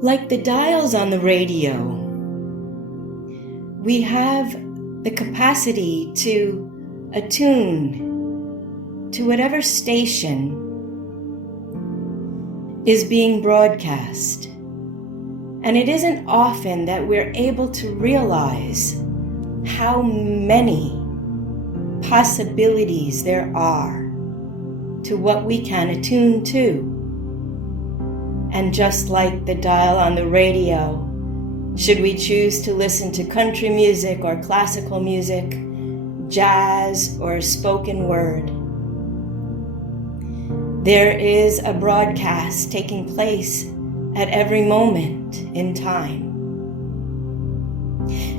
Like the dials on the radio, we have the capacity to attune to whatever station is being broadcast. And it isn't often that we're able to realize how many possibilities there are to what we can attune to. And just like the dial on the radio, should we choose to listen to country music or classical music, jazz or spoken word, there is a broadcast taking place at every moment in time.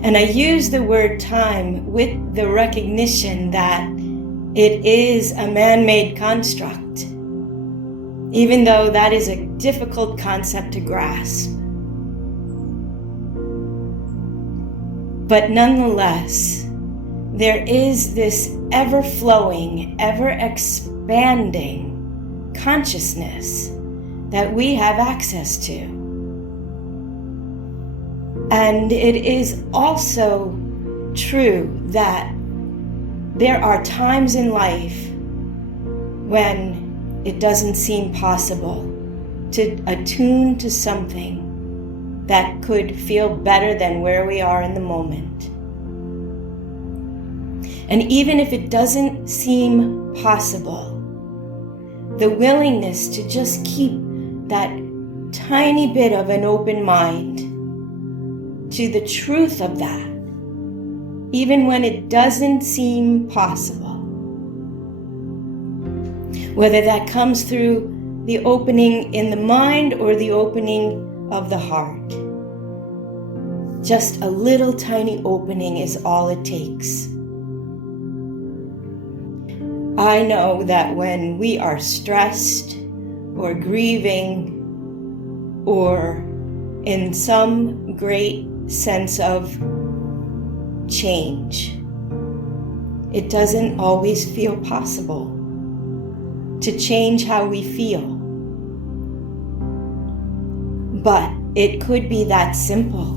And I use the word time with the recognition that it is a man-made construct, even though that is a difficult concept to grasp. But nonetheless, there is this ever-flowing, ever-expanding consciousness that we have access to. And it is also true that there are times in life when it doesn't seem possible to attune to something that could feel better than where we are in the moment. And even if it doesn't seem possible, the willingness to just keep that tiny bit of an open mind to the truth of that, even when it doesn't seem possible. Whether that comes through the opening in the mind or the opening of the heart. Just a little tiny opening is all it takes. I know that when we are stressed or grieving or in some great sense of change, it doesn't always feel possible to change how we feel. But it could be that simple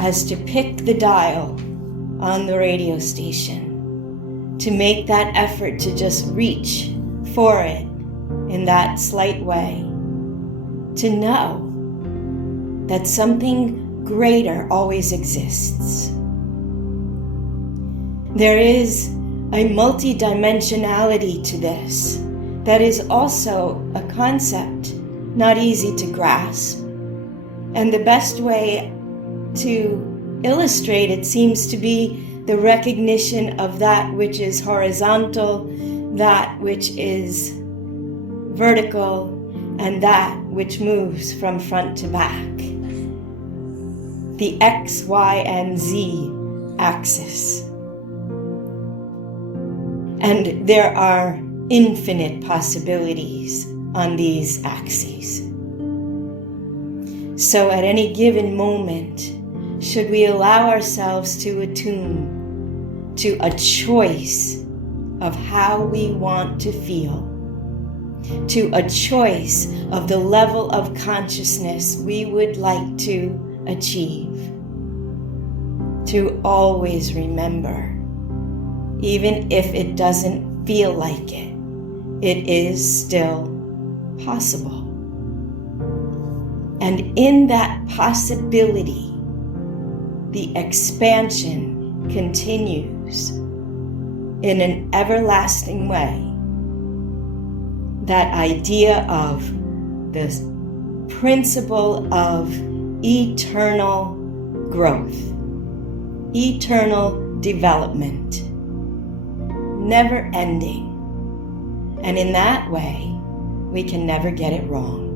as to pick the dial on the radio station, to make that effort to just reach for it in that slight way, to know that something greater always exists. There is a multidimensionality to this that is also a concept not easy to grasp. And the best way to illustrate it seems to be the recognition of that which is horizontal, that which is vertical, and that which moves from front to back. The X, Y, and Z axis. And there are infinite possibilities on these axes. So at any given moment, should we allow ourselves to attune to a choice of how we want to feel, to a choice of the level of consciousness we would like to achieve, to always remember, even if it doesn't feel like it, it is still possible. And in that possibility, the expansion continues in an everlasting way. That idea of the principle of eternal growth, eternal development, never ending. And in that way, we can never get it wrong.